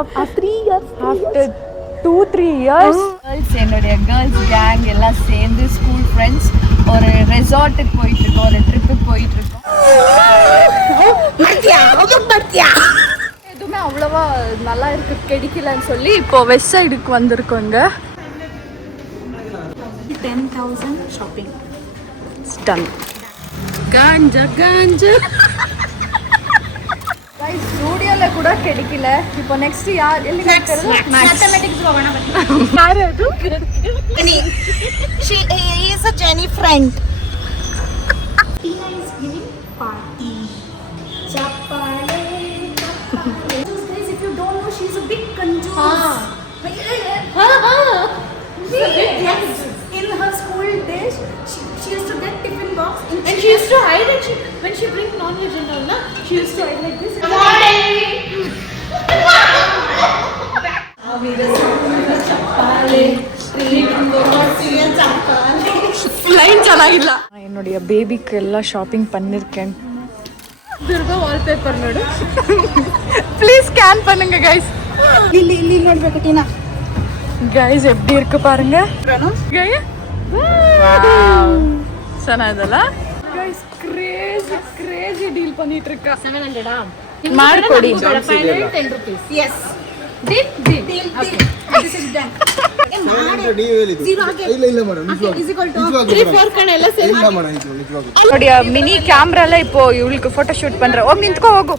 after 3 years. After 2-3 years. என்னுடைய girls gang எல்லாம் சேர்ந்து ஸ்கூல் ஃப்ரெண்ட்ஸ் ஒரு ரெசார்ட்டுக்கு போயிட்டு இருக்கோம், ஒரு ட்ரிப்புக்கு போயிட்டு இருக்கோம். எதுவுமே அவ்வளவா நல்லா இருக்கு கிடைக்கலன்னு சொல்லி இப்போ வெஸ்ட் சைடுக்கு வந்திருக்கோங்க. 10,000 shopping. Done. Ganja. கைஸ் ஸ்டூடியோல கூட கிடைக்கல. இப்போ நெக்ஸ்ட் யார் எல்லிங்க Mathematics போவனா பத்தி. யார் அது? She is a Jenny friend. Tina is giving party. Chapale. Guys, if you don't know, she's a big conjurer. Yes. In her school days, she used to get tiffin box and she used to hide it. When she bring non-veg and all, na, she used to hide like this. என்னுடைய பேபிக்கு எல்லாம் ஷாப்பிங் பண்ணிருக்கேன். Durga wallpaper node. Please scan பண்ணுங்க கைஸ். ಇಲ್ಲಿ ನೋಡ್ಬೇಕು ಟೀನಾ. கைஸ் எப்படி இருக்கு பாருங்க. ಚೆನ್ನಾಗಿದಲ್ಲ கைஸ். ಕ್ರೇಜಿ ಡೀಲ್ பண்ணிட்டு இருக்கா. 700 ಮಾಡ್ಕೊಡಿ. 510 rupees. Yes. Deal. Okay. This is done. Mini கேமரால இப்போ இவளுக்கு போட்டோ ஷூட் பண்றேன். ஓ நின்னுக்கோ ಹೋಗು.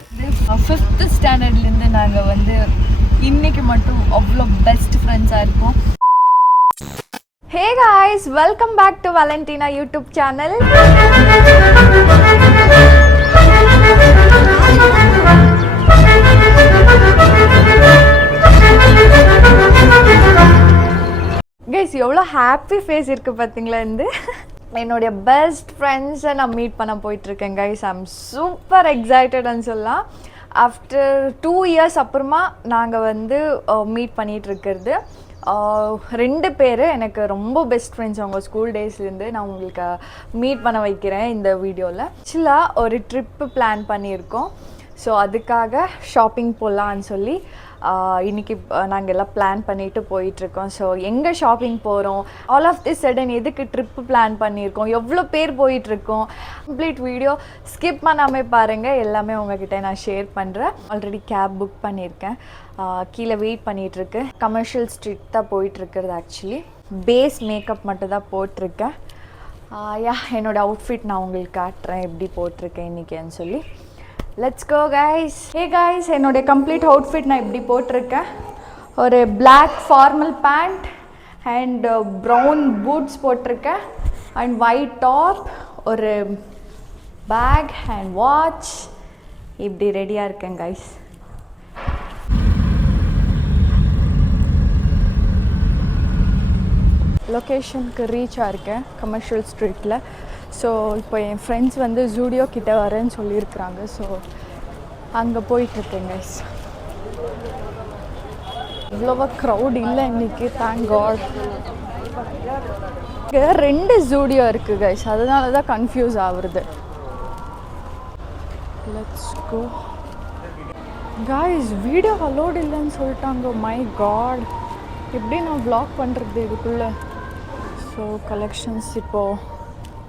5th ஸ்டாண்டர்ட்ல இருந்து நாங்க வந்து இன்னைக்கு மட்டும் அவ்வளோ பெஸ்ட் ஃப்ரெண்ட்ஸா இருப்போம். Hey guys, welcome back to Valentina YouTube channel. Guys, எவ்வளோ ஹாப்பி ஃபேஸ் இருக்கு பார்த்தீங்களா? என்னுடைய பெஸ்ட் ஃப்ரெண்ட்ஸை நான் மீட் பண்ண போயிட்டுருக்கேன் கைஸ். ஐ எம் சூப்பர் எக்ஸைட்டட்னு சொல்லலாம். ஆஃப்டர் 2 இயர்ஸ் அப்புறமா நாங்கள் வந்து மீட் பண்ணிகிட்ருக்கிறது. 2 பேர் எனக்கு ரொம்ப பெஸ்ட் ஃப்ரெண்ட்ஸ். அவங்க ஸ்கூல் டேஸ்லேருந்து நான் உங்களுக்கு மீட் பண்ண வைக்கிறேன் இந்த வீடியோவில். ஆக்சுவலாக ஒரு ட்ரிப்பு பிளான் பண்ணியிருக்கோம். ஸோ அதுக்காக ஷாப்பிங் போகலான்னு சொல்லி இன்றைக்கி நாங்கள் எல்லாம் பிளான் பண்ணிவிட்டு போயிட்டுருக்கோம். ஸோ எங்கே ஷாப்பிங் போகிறோம், ஆல் ஆஃப் திஸ் சடன் எதுக்கு ட்ரிப்பு பிளான் பண்ணியிருக்கோம், எவ்வளோ பேர் போயிட்டுருக்கோம், கம்ப்ளீட் வீடியோ ஸ்கிப் பண்ணாமல் பாருங்கள். எல்லாமே உங்ககிட்ட நான் ஷேர் பண்ணுறேன். ஆல்ரெடி கேப் புக் பண்ணியிருக்கேன். கீழே வெயிட் பண்ணிகிட்ருக்கு. கமர்ஷியல் ஸ்ட்ரீட் தான் போயிட்டுருக்குறது. ஆக்சுவலி பேஸ் மேக்கப் மட்டும் தான் போட்டிருக்கேன். என்னோடய அவுட்ஃபிட் நான் உங்களுக்கு காட்டுறேன் எப்படி போட்டிருக்கேன் இன்றைக்கின்னு சொல்லி. Let's go guys. Hey guys, என்னுடைய கம்ப்ளீட் அவுட்ஃபிட் நான் இப்படி போட்டிருக்கேன். ஒரு black formal pant and brown boots போட்டிருக்கேன் அண்ட் ஒயிட் டாப், ஒரு பேக் அண்ட் வாட்ச். இப்படி ரெடியாக இருக்கேன் கைஸ். லொக்கேஷனுக்கு ரீச் ஆகிருக்கேன் கமர்ஷியல் ஸ்ட்ரீட்டில். ஸோ இப்போ என் ஃப்ரெண்ட்ஸ் வந்து ஜூடியோ கிட்டே வரேன்னு சொல்லியிருக்கிறாங்க. ஸோ அங்கே போயிட்டுருக்கேன் கைஸ். இவ்வளோவா க்ரௌட் இல்லை இன்றைக்கி, தேங்க் காட். இங்கே 2 ஜூடியோ இருக்குது கைஸ், அதனால தான் கன்ஃபியூஸ் ஆகுறது. Let's go guys. Video allowed இல்லைன்னு சொல்லிட்டாங்க. மை காட், எப்படி நான் வ்ளாக் பண்ணுறது இதுக்குள்ளே? ஸோ கலெக்ஷன்ஸ் இப்போது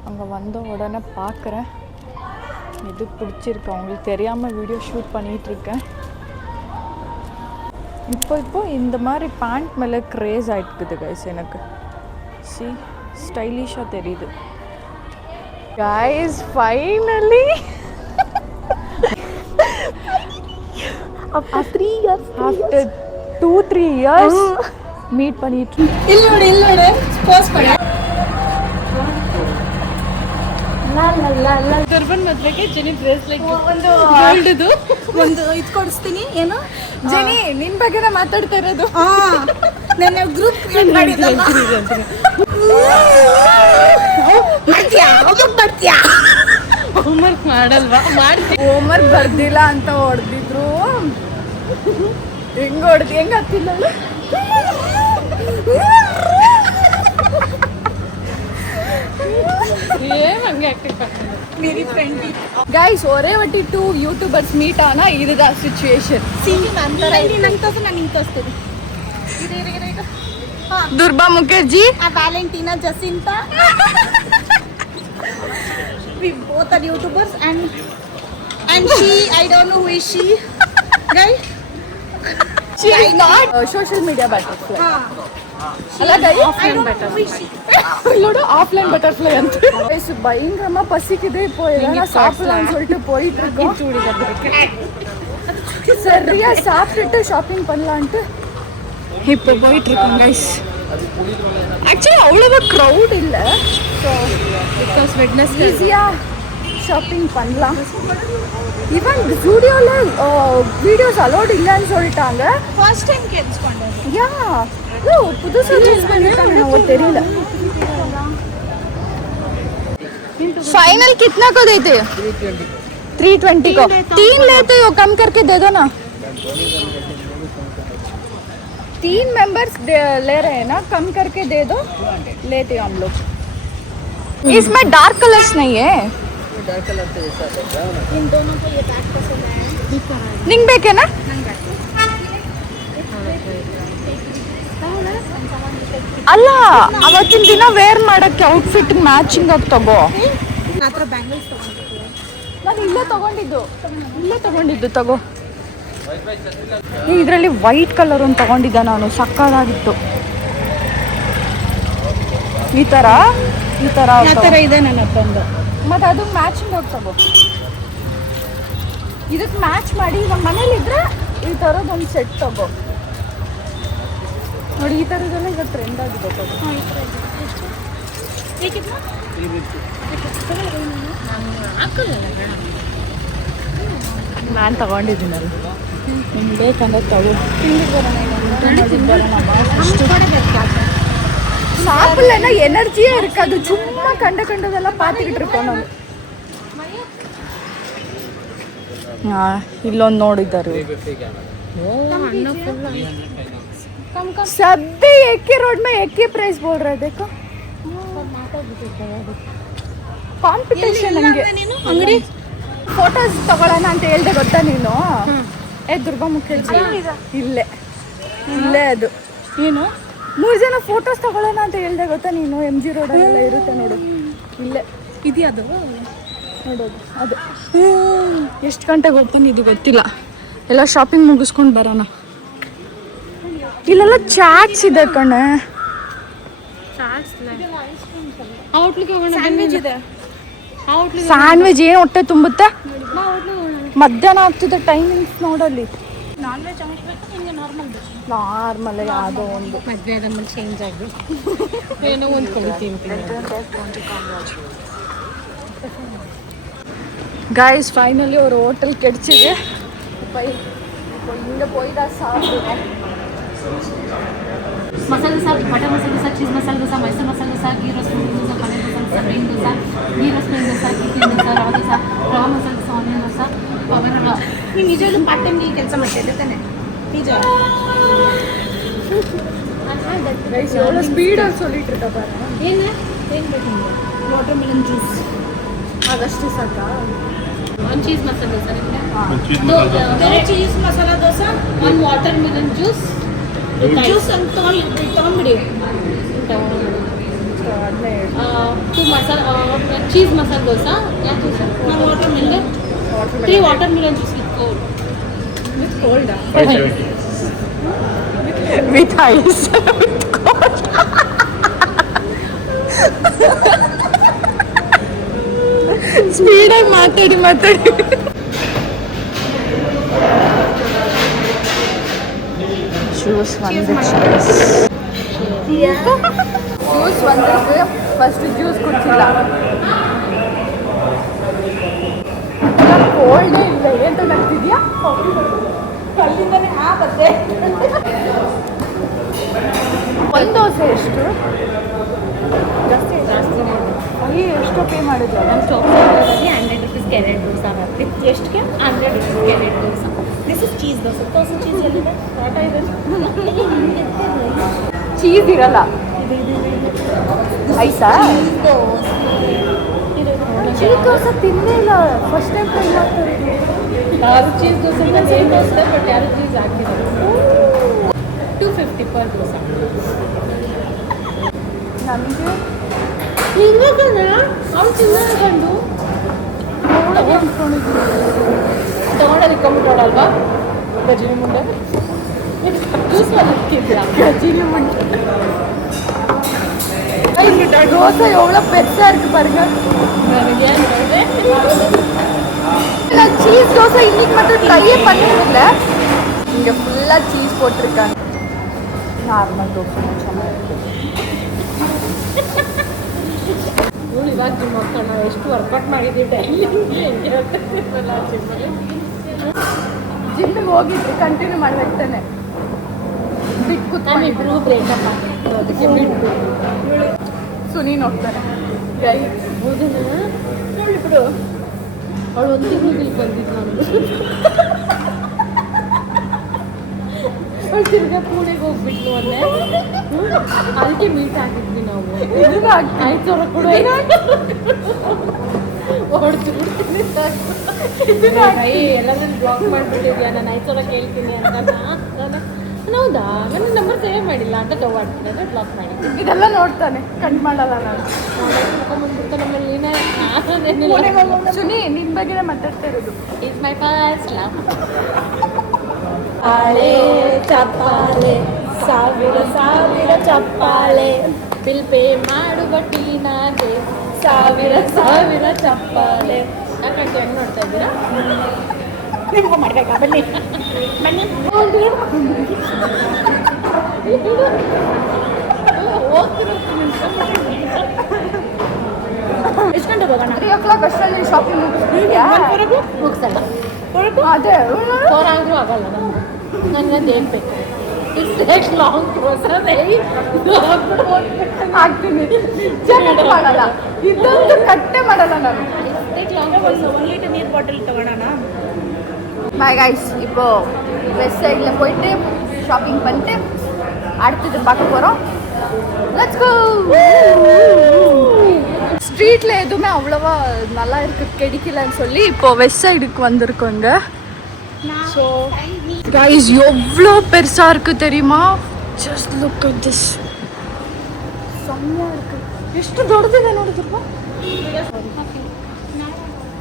அங்கே வந்த உடனே பார்க்குறேன். எது பிடிச்சிருக்கு அவங்களுக்கு தெரியாமல் வீடியோ ஷூட் பண்ணிகிட்ருக்கேன். இப்போ இந்த மாதிரி பேண்ட் மேலே க்ரேஸ் ஆகிட்டுக்குது கைஸ் எனக்கு. சி ஸ்டைலிஷாக தெரியுது guys. Finally after 2-3 years meet பண்ணிட்டு இல்லோட போஸ்ட் பண்ண ಟರ್ಬನ್ ಮದ್ವೆಗೆ ಜೆನಿ ಡ್ರೆಸ್ ಲೈಕ್ ಒಂದು ಇದು ಕೊಡಿಸ್ತೀನಿ. ಏನು ಜೆನಿ ನಿನ್ ಬಗ್ಗೆನೇ ಮಾತಾಡ್ತಾ ಇರೋದು. ನನ್ನ ಗ್ರೂಪ್ ಕ್ರಿಯೇಟ್ ಮಾಡಿದ್ದೆ. ಹೋಮ್ವರ್ಕ್ ಮಾಡಲ್ವಾ? ಮಾಡ್ತೀನಿ. ಹೋಮ್ವರ್ಕ್ ಬರ್ದಿಲ್ಲ ಅಂತ ಹೊಡೆದಿದ್ರು. ಹೆಂಗ್ ಹತ್ತಿಲ್ಲ गाइस ஒரே வாட்டி 2 யூடியூபர்ஸ் மீட் ஆனா இதுதான் சிச்சுவேஷன். ನಂಗೆ ತೋರಿಸು, ನಾನು ನಿಂಗೆ ತೋರಿಸ್ತೀನಿ. ದುರ್ಬಾ ಮುಖರ್ಜಿ, ವ್ಯಾಲೆಂಟಿನಾ Jacinta. We both are YouTubers and she, I don't know who is she. Guys, she is not social media butterfly. ಅಲ್ಲ guys, I don't know who is she. இவளோட ஆஃப்லைன் பட்டர்ஃப்ளை அந்த guys பயங்கரமா பசிக்குது. இப்போ எல்லாம் சாப்பிடலாம்னு சொல்லிட்டு போயிட்டு இருக்கோம். சரியா சாப்பிட்டுட்டு ஷாப்பிங் பண்ணலான்ட்டு இப்போ போயிட்டு இருக்கோம் guys. ஆக்சுவலி அவ்வளவு க்ரௌட் இல்லை, ஸோ பிகாஸ் வெட்னஸ்டே ஈஸியாக ஷாப்பிங் பண்ணலாம். ஈவன் ஸ்டூடியோவில் வீடியோஸ் அலோட் இல்லைன்னு சொல்லிட்டாங்க. ஃபர்ஸ்ட் டைம் கேள்விப்பட்டேன். யா புதுசாக ரிலீஸ் பண்ணிட்டாங்க, நமக்கு தெரியல. फाइनल कितना को देते हो? 320 को 3 लेते हो, कम करके दे दो ना. 3 मेंबर्स ले रहे हैं ना, कम करके दे दो, लेते हो हम लोग. इसमें डार्क कलर्स नहीं है. इन दोनों को ये बैग पसंद है. निंग बेके ना ಅಲ್ಲ, ಅವತ್ತಿನ ದಿನ ವೇರ್ ಮಾಡಕ್ಕೆ ಔಟ್ಫಿಟ್ ಮ್ಯಾಚಿಂಗ್ ಆಗಿ ತಗೋ. ಮಾತ್ರ ಬ್ಯಾಂಗಲ್ಸ್ ತಗೊಂಡಿದ್ದೆ. ನಾನು ಇಲ್ಲೇ ತಗೊಂಡಿದ್ದು ತಗೋ. ಇದರಲ್ಲಿ ವೈಟ್ ಕಲರ್ ಒಂದು ತಗೊಂಡಿದ್ದೆ ನಾನು, ಸಕ್ಕದಾಗಿತ್ತು. ಈ ಥರ ಇದೆ ನನ್ನ ಹತ್ರ ಒಂದು. ಮತ್ತು ಅದು ಮ್ಯಾಚಿಂಗ್ ಆಗಿ ತಗೋ. ಇದಕ್ಕೆ ಮ್ಯಾಚ್ ಮಾಡಿ ಇವಾಗ ಮನೇಲಿದ್ರೆ ಈ ಥರದ್ದೊಂದು ಸೆಟ್ ತಗೋ. ನೋಡಿ ಈ ಥರದ್ದೆಲ್ಲ ಈಗ ಟ್ರೆಂಡ್ ಆಗಿದೆ ತಗೋ. ನಾನು ತಗೊಂಡಿದ್ದೀನಲ್ಲ, ನಿಮ್ಗೆ ಬೇಕಂದ್ರೆ ತಗೋ. சாப்பிடலன்னா எனர்ஜியே இருக்காது, சும்மா கண்டதெல்லாம் பார்த்துக்கிட்டு இருப்போம் நம்ம. ಇಲ್ಲೊಂದು ನೋಡಿದ್ದಾರೆ सभी एक ही रोड में एक ही प्राइस बोल रहे. देखो ಕಾಂಪಿಟೇಷನ್ ಹಂಗೆ. ಅಂಗಡಿ ಫೋಟೋಸ್ ತಗೊಳ್ಳೋಣ ಅಂತ ಹೇಳ್ದೆ ಗೊತ್ತಾ ನೀನು? ದುರ್ಬಾ ಮುಖರ್ಜಿ ಇಲ್ಲೇ ಅದು ಏನು 3 ಜನ ಫೋಟೋಸ್ ತಗೊಳ್ಳೋಣ ಅಂತ ಹೇಳ್ದೆ ಗೊತ್ತಾ ನೀನು? MG ರೋಡಲ್ಲೆಲ್ಲ ಇರುತ್ತೆ ನೋಡು, ಇಲ್ಲೇ ಇದೆಯಾ ಅದು? ನೋಡೋದು ಅದು. ಎಷ್ಟು ಗಂಟೆಗೆ ಓಪನ್ ಇದು ಗೊತ್ತಿಲ್ಲ. ಎಲ್ಲ ಶಾಪಿಂಗ್ ಮುಗಿಸ್ಕೊಂಡು ಬರೋಣ. ಇಲ್ಲೆಲ್ಲ ಚಾಟ್ಸ್ ಇದೆ ಕಣೆ. ಸ್ಯಾಂಡ್ವಿಚ್ ಏನು ಹೊಟ್ಟೆ ತುಂಬುತ್ತೆ? ಮಧ್ಯಾಹ್ನ ಆಗ್ತಿದೆ, ಟೈಮಿಂಗ್ಸ್ ನೋಡಲ್ಲಿ. ನಾರ್ಮಲ್ ಯಾವುದೋ ಒಂದು ಮಧ್ಯಾಹ್ನ ಚೇಂಜ್ ಆಗಿ ಏನೋ ಒಂದು ಕಲಿತೀನಿ. गाइस फाइनली ஒரு ஹோட்டல் கிடைச்சது. இங்க போய் தான் சாப்பிடுறோம். मसाला डोसा, बटर मसाला डोसा, चीज़ मसाला डोसा, मैसूर मसाला डोसा, घी रस प्लेन डोसा, पनीर डोसा, प्लेन डोसा, घी रस प्लेन डोसा, घी डोसा, रवा मसाला डोसा, ಆನಿಯನ್ ಡೋಸಾ, ಪವರ್ ರವಾ. ನೀನು ನಿಜವಾಗ್ಲೂ ಪಾರ್ಟ್ ಟೈಮ್ಗೆ ಕೆಲಸ ಮಾಡ್ತಿದ್ದೆ ತಾನೆ? ನಿಜ. गाइस எவ்வளோ ஸ்பீடாக சொல்லிட்டு இருக்க பாரு. ಏನು ಬೇಕು ನಿಮಗೆ? ವಾಟರ್ ಮೆಲನ್ ಜ್ಯೂಸ್ ಅದಷ್ಟೇ ಸಾಕಾ? ಒಂದು ಚೀಸ್ ಮಸಾಲ ಡೋಸಾ ನಿಮಗೆ, ಚೀಸ್ ಮಸಾಲ ದೋಸೆ, ಒಂದು ವಾಟರ್ ಮೆಲನ್ ಜ್ಯೂಸ್ ಅಂತ ತೊಗೊಂಡ್ಬಿಡಿ. ಟೂ ಮಸಾಲ ಚೀಸ್ ಮಸಾಲ ಡೋಸಾ, ಯಾಕೆ ನಾವು water melon 3 water melon juice with cold. With ice. ಸ್ಪೀಡಾಗಿ ಮಾತಾಡಿ ಜ್ಯೂಸ್ ಒಂದಕ್ಕೆ ಫಸ್ಟ್ ಜ್ಯೂಸ್ ಕುಡಿಸಿಲ್ಲ. ಕೋಲ್ಡೇ ಇಲ್ಲ, ಎಂತ ನಗ್ತಿದ್ಯಾ? ಅಲ್ಲಿಂದನೇ ಬದ್ದೆ. ಒಂದು ದೋಸೆ ಎಷ್ಟು? ಜಾಸ್ತಿ ಅಯ್ಯೋ, ಎಷ್ಟು ಪೇ ಮಾಡಿದ್ವಿ? ನಮ್ಮ ಚಾಕ್ಲೇಟಲ್ಲಿ 100 rupees ಕ್ಯಾರೆಟ್ ದೋಸಾ ಬರುತ್ತೆ. ಎಷ್ಟಕ್ಕೆ? 100 rupees carrot dosa. This is cheese dosa. Dosa ಚೀಸ್ ಎಲ್ಲಿದೆ? ವಾಟ ಇದೆ. ಚೀಸ್ ಇರಲ್ಲ. ಆಯ್ತಾ? ಚೀಸ್ ದೋಸೆ ತಿನ್ನೇ ಇಲ್ಲ, ಫಸ್ಟ್ ಟೈಮ್ ಟ್ರೈ ಮಾಡ್ತಾರೆ. ಯಾರು ಚೀಸ್ ದೋಸೆ ಸೇಮ್ ದೋಸೆ ಬಟ್ ಯಾರು ಚೀಸ್ ಹಾಕಿದ್ದಾರೆ. 250 ಪರ್ ದೋಸೆ. ನಮಗೆ ಹಿಂಗಕ್ಕನ ಅವ್ನು ಚಿನ್ನ ಕಂಡು ತಗೊಂಡೋದಕ್ಕೆ ಕಂಬಿಟ್ಟೋಡಲ್ವಾ ಗಜಿನಿ ಮುಂಡೆ ಜ್ಯೂಸ್ ಮಾಡ್ತಿದ್ರಾ ಗಜಿನಿ ಮುಂಡೆ தோசை எவ்வளோ பெருசாக இருக்குது பாருங்க. நான் சீஸ் தோசை இன்னைக்கு மட்டும் ட்ரையே பண்ணதில்லை. இங்கே ஃபுல்லாக சீஸ் போட்டிருக்காங்க. நார்மல் தோசை ಇವಾಗ ಜಿಮ್ ನಾವು ಎಷ್ಟು ವರ್ಕೌಟ್ ಮಾಡಿದ್ದೀವಿ ಡೈಲಿ ಜಿಮ್ಮಿಗೆ ಹೋಗಿದ್ರಿ ಕಂಟಿನ್ಯೂ ಮಾಡ್ಬೇಕು ತಾನೆ. ಬಿಟ್ಟು ಕೂತ್ಕೊಂಡು ಇಬ್ಬರು ಬ್ರೇಕಪ್ ಆಗಿತ್ತು ಅದಕ್ಕೆ ಬಿಟ್ಟು ಸುನೀನ್ ಹೋಗ್ತಾನೆ. ಹೌದಾ ನೋಡಿ ಬಿಡು ಅವಳು ಒಂದು ತಿಂಗಳು ಇಲ್ಲಿ ಬಂದಿದ್ದು ನಮ್ದು ಅವಳು ತಿರ್ಗಾ ಪುಣೆಗೆ ಹೋಗ್ಬಿಟ್ಟು ಮೊನ್ನೆ ಅದಕ್ಕೆ ಮೀಟ್ ಆಗಿದ್ವಿ ನಾವು. 5,000 ಕೊಡು ಹೊಡ್ದು ಬಿಡ್ತೀನಿ ಎಲ್ಲರೂ ಬ್ಲಾಕ್ ಮಾಡಿಬಿಟ್ಟಿದ್ಯಾ ನಾನು 5,000 ಕೇಳ್ತೀನಿ ಅಂತ. ಹೌದಾ ನನ್ನ ನಂಬರ್ ಸೇವ್ ಮಾಡಿಲ್ಲ ಅಂತ ತಗೊಂಡ್ಬಿಟ್ಟೆ ಅಂದರೆ ಬ್ಲಾಕ್ ಮಾಡಿದ್ದೆ. ಇದೆಲ್ಲ ನೋಡ್ತಾನೆ ಕಟ್ ಮಾಡಲ್ಲ ನಾನು. ಬಂದ್ಬಿಡ್ತಾ ನಮ್ಮಲ್ಲಿ ಸುನಿ ನಿನ್ನ ಬಗ್ಗೆ ಮಾತಾಡ್ತಾ ಇರೋದು. It's my first love. ಆಳೆ ಚಪ್ಪಾಳೆ ಸಾವಿರ ಸಾವಿರ ಚಪ್ಪಾಳೆ ಬಿಲ್ ಪೇ ಮಾಡುವ ಟೀನಾಗೆ ಸಾವಿರ ಸಾವಿರ ಚಪ್ಪಾಳೆ. ಯಾಕಂತ ಹೆಂಗೆ ನೋಡ್ತಾ ಇದ್ದೀರಾ? ನಿಮಗೂ ಮಾಡ್ಬೇಕಾ? ಬನ್ನಿ ಬನ್ನಿ. ಎಷ್ಟು ಗಂಟೆ ಹೋಗೋಣ? 3 o'clock ಅಷ್ಟರಲ್ಲಿ ಶಾಪಿಂಗ್ ಮುಗಿಸಲ್ಲ ಅದೇ 4 ಆದರೂ ಆಗಲ್ಲ ನಮ್ಗೆ. ನನಗೆ ದೇಖಬೇಕು ಇಟ್ಸ್ ಟೇಕ್ ಲಾಂಗ್ ಪ್ರೋಸೆಸ್. ಆಗ್ತೀನಿ ಚೆಕ್ ಮಾಡಲ್ಲ, ಇದಂತೂ ಕಟ್ಟೆ ಮಾಡಲ್ಲ ನಾನು. Take long process. 1 ಲೀಟರ್ ನೀರು ಬಾಟಲ್ ತಗೋಣ. பாய் கைஸ், இப்போ வெஸ்ட் சைடில் போயிட்டு ஷாப்பிங் பண்ணிட்டு அடுத்தது பார்க்க போகிறோம். Let's go. ஸ்ட்ரீட்டில் எதுவுமே அவ்வளோவா நல்லா இருக்குது கிடைக்கலன்னு சொல்லி இப்போ வெஸ்ட் சைடுக்கு வந்திருக்கோங்க. ஸோ கைஸ் எவ்வளோ பெருசாக இருக்குது தெரியுமா? Just look at this. செம்மையாக இருக்குது. ಎಷ್ಟು ದೊಡ್ಡದಿದೆ ನೋಡಿದ್ರಪ್ಪ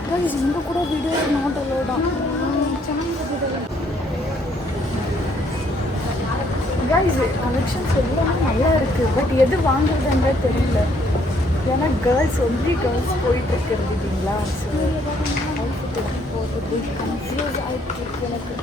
கைஸ். இங்கே கூட வீடியோ நாட் அலோடா. கைஸ் கலெக்ஷன்ஸ் எல்லாமே நல்லா இருக்குது, பட் எது வாங்குறதுன்றே தெரியல. ஏன்னா கேர்ள்ஸ் ஒன்லி கேர்ள்ஸ் போயிட்டு இருக்கிறது இல்லைங்களா? ஸோ அவுட்ஃபிட் எப்படி போகிறது கன்ஃபியூஸ் ஆகிட்டு இருக்கு எனக்கு.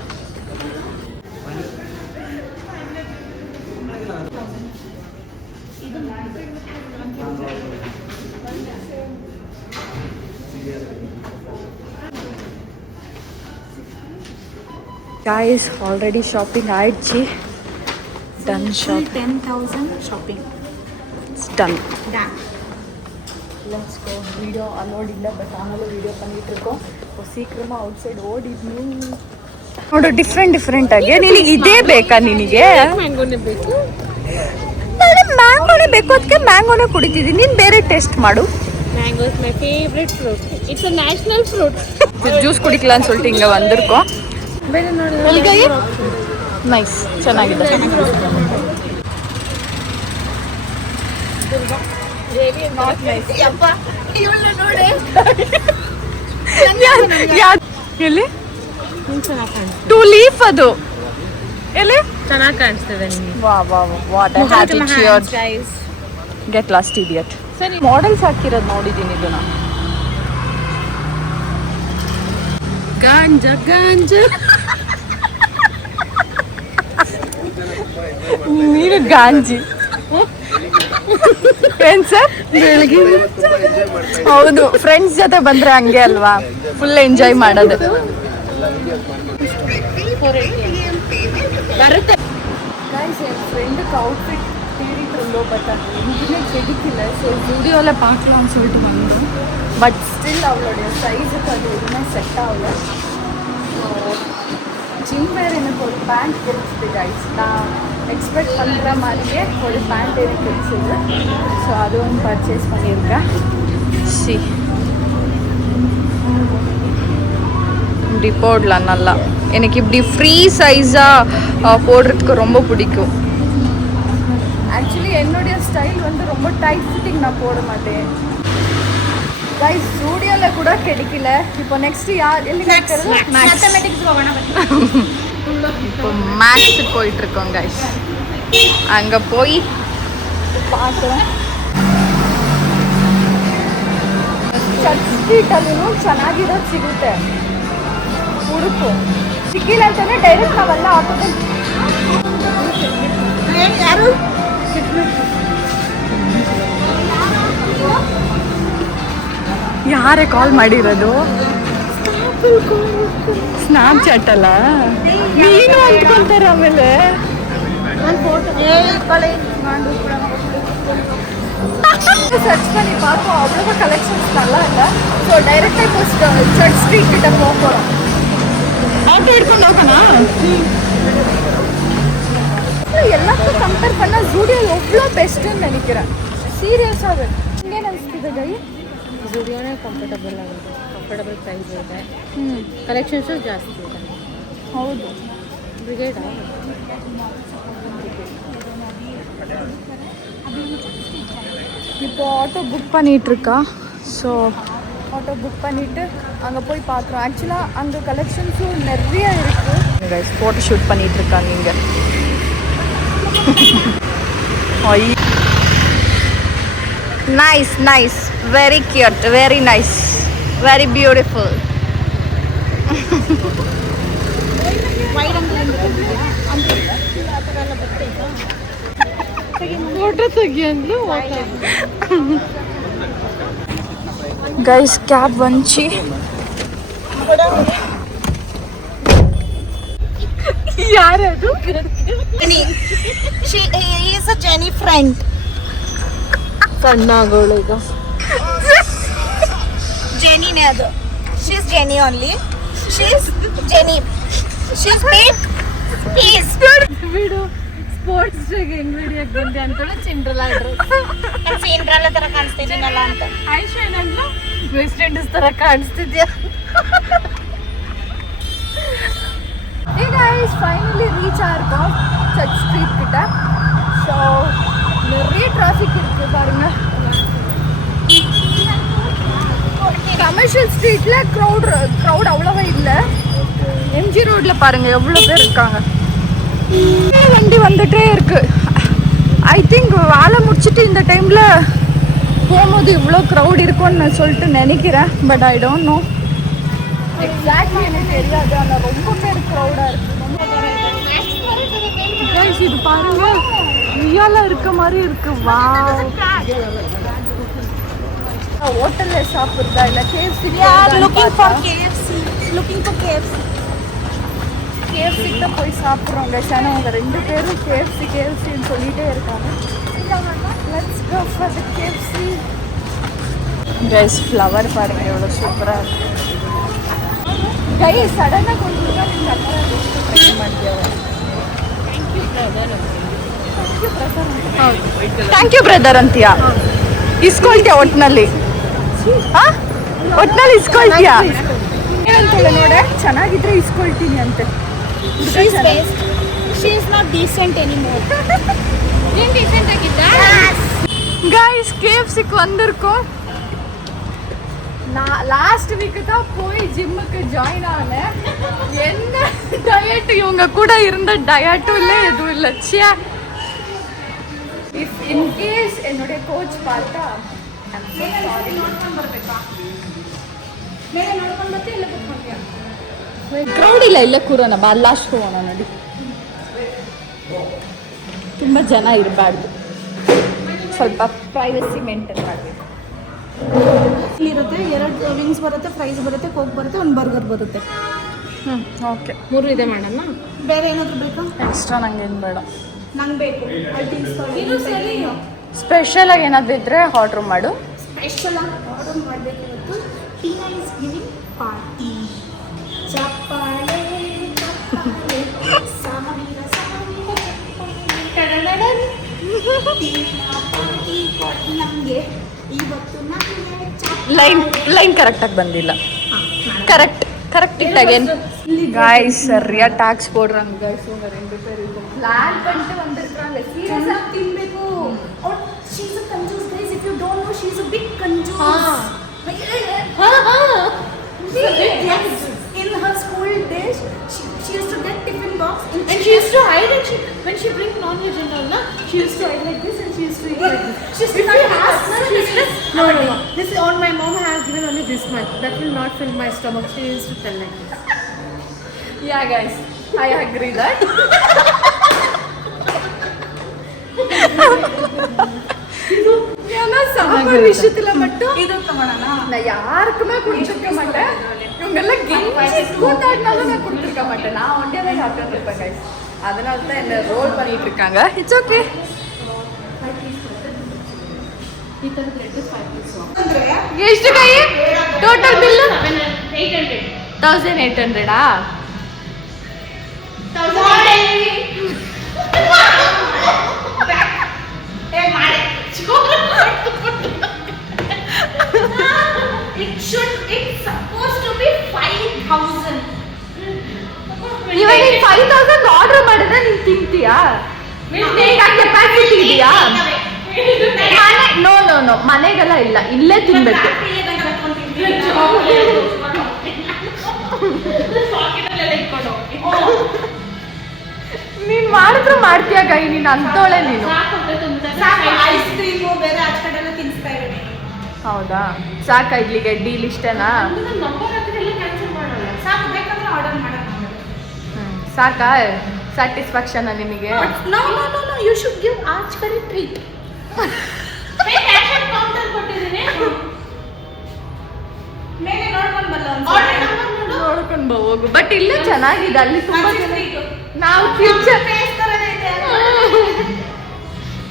Guys, already shopping ஆயிடுச்சு. Done shop. 10,000 shopping. It's done. Done. Let's go. Video allowed ಇಲ್ಲ, ಬಟ್ ಆಮೇಲೆ ವಿಡಿಯೋ பண்ணிட்டு இருக்கோம். இப்போ சீக்கிரமா ಔಟ್ ಸೈಡ್ ಓಡಿದ್ನು. ನೋಡು ಡಿಫ್ರೆಂಟ್ ಆಗಿ. ನಿನಗೆ ಇದೇ ಬೇಕಾ? ನಿನಗೆ ಮ್ಯಾಂಗೋನೇ ಬೇಕು. ನಾನು ಮ್ಯಾಂಗೋನೇ ಬೇಕು, ಅದಕ್ಕೆ ಮ್ಯಾಂಗೋನೇ ಕುಡಿತಿದ್ದೀನಿ. ನೀನು ಬೇರೆ ಟೇಸ್ಟ್ ಮಾಡು. Mango is my favourite fruit. It's a national fruit. Juice ಕುಡಿಕಲ ಅಂತ சொல்லிட்டு இங்க வந்திருக்கோம். ಬೇರೆ ನೋಡಿ ನೈಸ್, ಚೆನ್ನಾಗಿದೆ. ಎಲ್ಲಿ ಟು ಲೀಫ್ ಅದು ಎಲ್ಲಿ ಚೆನ್ನಾಗಿ ಕಾಣಿಸ್ತದೆ ನಿಮಗೆ. ವಾ ವಾ what I have it here. Get lost idiot. ಸರಿ ಮಾಡೆಲ್ಸ್ ಹಾಕಿರೋದು ನೋಡಿದ್ದೀನಿ ಇದನ್ನ. ಗಾಂಜಾ ಗಾಂಜಾ ನೀನು ಗಾಂಜಿ ಏನ್ ಸರ್? ಹೌದು, ಫ್ರೆಂಡ್ಸ್ ಜೊತೆ ಬಂದ್ರೆ ಹಂಗೆ ಅಲ್ವಾ, ಫುಲ್ ಎಂಜಾಯ್ ಮಾಡೋದು. ಬರುತ್ತೆ. गाइस என் ஃப்ரெண்டுக்கு அவுட்ஃபிட் தேடிட்டு இருந்தோம், பட் அது எங்கேயுமே கிடைக்கல. ஸோ வீடியோவில் பார்க்கலாம்னு சொல்லிட்டு வந்தோம், பட் ஸ்டில் அவளுடைய சைஸுக்கு அது எதுவுமே செட் ஆகல. ஸோ ஜிம் வேறு எனக்கு ஒரு பேண்ட் கிடைச்சிது கைஸ். நான் எக்ஸ்பெக்ட் பண்ணுற மாதிரியே ஒரு பேண்ட் எனக்கு கிடைச்சிது. ஸோ அதுவும் பர்ச்சேஸ் பண்ணியிருக்கேன். சி இப்படி போடலாம் நல்லா. எனக்கு இப்படி ஃப்ரீ சைஸாக போடுறதுக்கு ரொம்ப பிடிக்கும். ஆக்சுவலி என்னுடைய ஸ்டைல் வந்து ரொம்ப டைட் ஃபிட்டிங் நான் போட மாட்டேன். கைஸ் ஸ்டூடியோவில் கூட கிடைக்கல. இப்போ நெக்ஸ்ட் யார் मैथमेटिक्स होगा இப்போ மேக்ஸ் போயிட்டுருக்கோம் கைஸ். அங்கே போய் பார்க்குறேன். ಚರ್ಚ್ ಸ್ಟ್ರೀಟಲ್ಲೂ ಚೆನ್ನಾಗಿರೋದು ಸಿಗುತ್ತೆ. ಉಡುಪು ಸಿಕ್ಕಿಲ್ಲ ಅಂತಂದರೆ ಡೈರೆಕ್ಟ್ ನಾವೆಲ್ಲ ಆಟೋದಲ್ಲಿ ಯಾರು ಯಾರೇ ಕಾಲ್ ಮಾಡಿರೋದು? ಸ್ನ್ಯಾಪ್ ಚಾಟ್ ಅಲ್ಲ, ನೀನು ಅಂದ್ಕೊಂತಾರೆ. ಆಮೇಲೆ सर्च பண்ணி பார்ப்போம். அவ்வளோ கலெக்ஷன்ஸ் நல்லா இல்லை. ஸோ டைரெக்டாக இப்போ சர்ச் ஸ்ட்ரீட் கிட்ட போக போகிறோம். ஆட்டோ எடுத்துಕೊಂಡು ಹೋಗೋಣ. ಎಲ್ಲಕ್ಕೂ ಕಂಪೇರ್ பண்ணால் ஜூடியோ எவ்வளோ பெஸ்ட்டுன்னு நினைக்கிறேன். ಸೀರಿಯಸ್ಸಾಗಿ ಇನ್ನೇನು ಅನಿಸ್ತಿದೆ ಗೈ? ಜೂಡಿಯೋನೇ ಕಂಫರ್ಟಬಲ್ ಆಗುತ್ತೆ, ಕಂಫರ್ಟಬಲ್ ಪ್ರೈಸ್ ಇದೆ, ಕಲೆಕ್ಷನ್ಸು ಜಾಸ್ತಿ ಇದೆ. ಹೌದು. ಬ್ರಿಗೇಡಾ இப்போ ஆட்டோ புக் பண்ணிகிட்ருக்கா. ஸோ ஆட்டோ புக் பண்ணிவிட்டு அங்கே போய் பார்க்குறோம். ஆக்சுவலாக அங்கே கலெக்ஷன்ஸும் நிறைய இருக்குது. கைஸ் ஃபோட்டோ ஷூட் பண்ணிகிட்ருக்காங்க இங்கே. Nice nice, very cute, very nice, very beautiful. Photo ತೆಗಿಯಂದ್ರು ಗೈಸ್ ಕ್ಯಾಬ್ ಬಂಚಿ ಯಾರದು? she is a Jenny friend. ಸಣ್ಣಗಳು ಈಗ Jenny ಅದು. She is Jenny only. She is Jenny. She is big. Please. ಬಿಡು, ಸ್ಪೋರ್ಟ್ಸ್ ಡೇಗೆ ಹೆಂಗ್ ವಿಡಿಯೋಕ್ಕೆ ಬಂದೆ ಅಂತೇಳಿ ಚಿಂಡ್ರಲ್ಲ ಸೀನ್ರಲ್ಲ ತರ ಕಾಣಿಸ್ತಿದ್ದೀನಲ್ಲ ಅಂತ. ಐಶ್ವರ್ಯ ಅಂದ್ರೆ ವೆಸ್ಟ್ ಇಂಡೀಸ್ ತರ ಕಾಣಿಸ್ತಿದ್ಯಾ? Hey guys, finally reach our Church Street கிட்ட. ஸோ நிறைய டிராஃபிக் இருக்குது பாருங்க. கமர்ஷியல் ஸ்ட்ரீட்டில் க்ரௌட் அவ்வளோவா இல்லை. எம்ஜி ரோட்டில் பாருங்கள் எவ்வளோ பேர் இருக்காங்க. வண்டி வந்துட்டே இருக்கு. ஐ திங்க் வேலை முடிச்சுட்டு இந்த டைமில் போகும்போது இவ்வளோ க்ரௌட் இருக்கும்னு நான் சொல்லிட்டு நினைக்கிறேன். But I don't know exactly, எனக்கு தெரியாது. ஆனால் ரொம்ப பேர் க்ரௌடாக இருக்குது. இது பாருங்க, ரியலாக இருக்க மாதிரி இருக்கு. வா, ஹோட்டலில் சாப்பிட்றதா இல்லை KFC? looking for KFC. KFC தான் போய் சாப்பிட்றோங்க. ஏன்னா அவங்க ரெண்டு பேரும் KFCன்னு சொல்லிகிட்டே இருக்காங்க. Let's go for the KFC. Guys flower பாருங்க எவ்வளோ சூப்பராக இருக்கு. கை ಸಡನ್ನಾಗಿ கொஞ்சம் ಥ್ಯಾಂಕ್ ಯು ಬ್ರದರ್ ಅಂತೀಯಾ? ಇಸ್ಕೊಳ್ತೀಯ ಒಟ್ಟಿನಲ್ಲಿ? ಹಾಂ, ಒಟ್ಟಿನಲ್ಲಿ ಇಸ್ಕೊಳ್ತೀಯಾ? ಏನಂತೇಳಿ ನೋಡೆ, ಚೆನ್ನಾಗಿದ್ರೆ ಇಸ್ಕೊಳ್ತೀನಿ ಅಂತೆ. She is waste. She is not decent anymore. ಏನ್ ಡಿಸೆಂಟ್ ಆಗಿದ್ದ? கைஸ் KFCக்கு வந்திருக்கோம். நான் லாஸ்ட் வீக்கு தான் போய் ஜிம்முக்கு ஜாயின் ஆனேன். என்ன டயட், இவங்க கூட இருந்த டயட்டும் இல்லை எதுவும் இல்லை. சியா, இஃப் இன்கேஸ் என்னுடைய கோச் பார்த்தா ಕ್ರೌಡ್ ಇಲ್ಲ ಕೂರೋಣ ಬಾ, ಲಾಸ್ಟ್ ಹೋಗೋಣ. ನೋಡಿ ತುಂಬ ಜನ ಇರಬಾರ್ದು, ಸ್ವಲ್ಪ ಪ್ರೈವಸಿ ಮೇಂಟೈನ್ ಮಾಡಬೇಕು. ಇಲ್ಲಿರುತ್ತೆ, 2 ವಿಂಗ್ಸ್ ಬರುತ್ತೆ, ಫ್ರೈಸ್ ಬರುತ್ತೆ, ಕೋಕ್ ಬರುತ್ತೆ, ಒಂದು ಬರ್ಗರ್ ಬರುತ್ತೆ. ಓಕೆ, 3 ಇದೆ ಮಾಡೋಣ. ಬೇರೆ ಏನಾದರೂ ಬೇಕಾ? ಎಕ್ಸ್ಟ್ರಾ ನಂಗೇನು ಬೇಡ. ನಂಗೆ ಬೇಕು ಸ್ಪೆಷಲಾಗಿ ಏನಾದರೂ ಇದ್ದರೆ ಆರ್ಡ್ರ್ ಮಾಡು. ಸ್ಪೆಷಲ್ ಆರ್ಡರ್ ಮಾಡಬೇಕು. ಇವತ್ತು ಟೀನಾ ಇಸ್ ಗಿವಿಂಗ್ ಪಾರ್ಟಿ. ಚಪ್ಪಾಳೆ ಸಾವಿರ ಪಾರ್ಟಿ ಕೊಟ್ಟು ನಮಗೆ ಇವತ್ತು ಲೈನ್ ಕರೆಕ್ಟಾಗಿ ಬಂದಿಲ್ಲ. Correct correct it again guys சரியா டாக்ஸ் போடுறாங்க गाइस உங்க ரெண்டு பேரும் பிளான் பண்ணிட்டு வந்திருக்காங்க சீரியஸா ತಿನ್ಬೇಕು or she is a conjuice guys if you don't know she is a big conjuice yes in her school days she used to get tiffin box And she used to hide it. When she bring non-veg and all, na, she used to hide like this and she used to eat like this. she's if you ask her she says No. This is all my mom has given only this much. That will not fill my stomach. She used to tell like this. yeah guys I agree that ஏன்னா சாப்பாடு விஷயத்துல மட்டும் ಇದು ತಗೊಳ್ಳೋಣ நான் யாருக்குமே குடிச்சிருக்க மாட்டேன் இவங்கெல்லாம் கெஞ்சி கூத்தாடினாலும் நான் கொடுத்துருக்க மாட்டேன் நான் ஒண்டியாக தான் சாப்பிட்டு இருப்பேன் கைஸ் அதனால தான் என்ன ரோல் பண்ணிட்டு இருக்காங்க இட்ஸ் ஓகே ಈ ತರ ಬ್ರೆಡ್ 5 piece. ಎಷ್ಟು ಕೈ total bill 800. 1800 it's supposed to be 5000 ಇವಾಗ 5000 ಆರ್ಡರ್ ಮಾಡಿದ್ರೆ ನೀನು ತಿಂತೀಯಾ ಕೆಪಾಸಿಟಿ ಇದೆಯಾ ನೋ ಮನೆಗೆಲ್ಲ ಇಲ್ಲ ಇಲ್ಲೇ ತಿನ್ಬೇಕು ನೀನ್ ಮಾಡಿದ್ರು ಮಾಡ್ತೀಯ ಗೈ ನೀನು ಅಂತೋಳೆ ನೀನು ಐಸ್ ಕ್ರೀಮು ಬೇರೆ ಆಚ ಕಡೆ ಎಲ್ಲ ತಿನ್ಸ್ತಾ ಇದ್ದೀನಿ ಹೌದಾ ಸಾಕಾ ಇಡ್ಲಿಗೆ ಡೀಲ್ ಇಷ್ಟೇನಾ ನಂಬರ್ ಹಾಕಿದ್ರೆ ಕ್ಯಾನ್ಸಲ್ ಮಾಡಲ್ಲ. ಸಾಕು ಬೇಕಂದ್ರೆ ಆರ್ಡರ್ ಮಾಡೋಣ ಸಾಕಾ ಸ್ಯಾಟಿಸ್ಫ್ಯಾಕ್ಷನ್ ನಿಮಗೆ no you should give ಆಚ ಕಡೆ ಟ್ರೀಟ್ ಕ್ಯಾಶ್ ಆನ್ ಕೌಂಟರ್ ಕೊಟ್ಟಿದ್ದೀನಿ. ಮೇಲೆ ನೋಡ್ಕೊಂಡು ಬಲ್ಲ ಆರ್ಡರ್ ನಂಬರ್ ನೋಡು. ನೋಡ್ಕೊಂಡು ಹೋಗು ಬಟ್ ಇಲ್ಲೇ ಚೆನ್ನಾಗಿದೆ ಅಲ್ಲಿ ತುಂಬಾ ಜನ ನಾವು